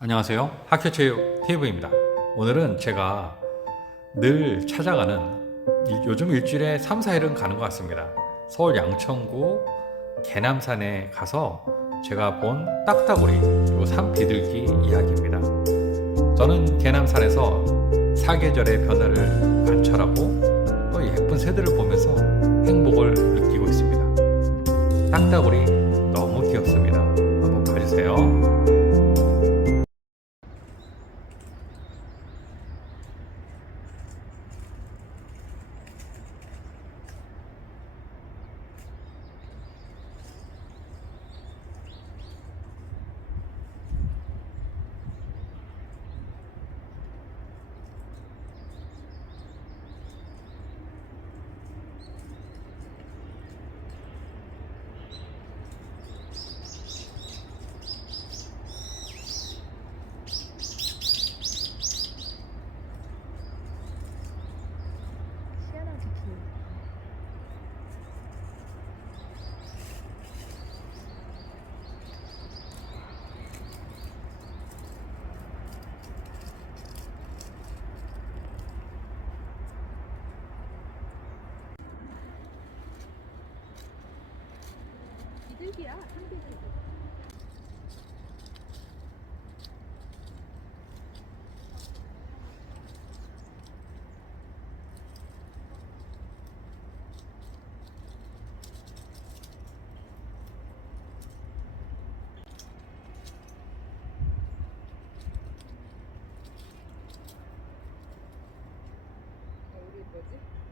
안녕하세요. 학교체육 TV입니다. 오늘은 제가 늘 찾아가는 일- 요즘 일주일에 3, 4일은 가는 것 같습니다. 서울 양천구 개남산에 가서 제가 본 딱따구리 그리고 산 비둘기 이야기입니다. 저는 개남산에서 사계절의 변화를 관찰하고 또 예쁜 새들을 보면서 행복을 느끼고 있습니다. 딱따구리 딸기야. 딸기. 뭐지?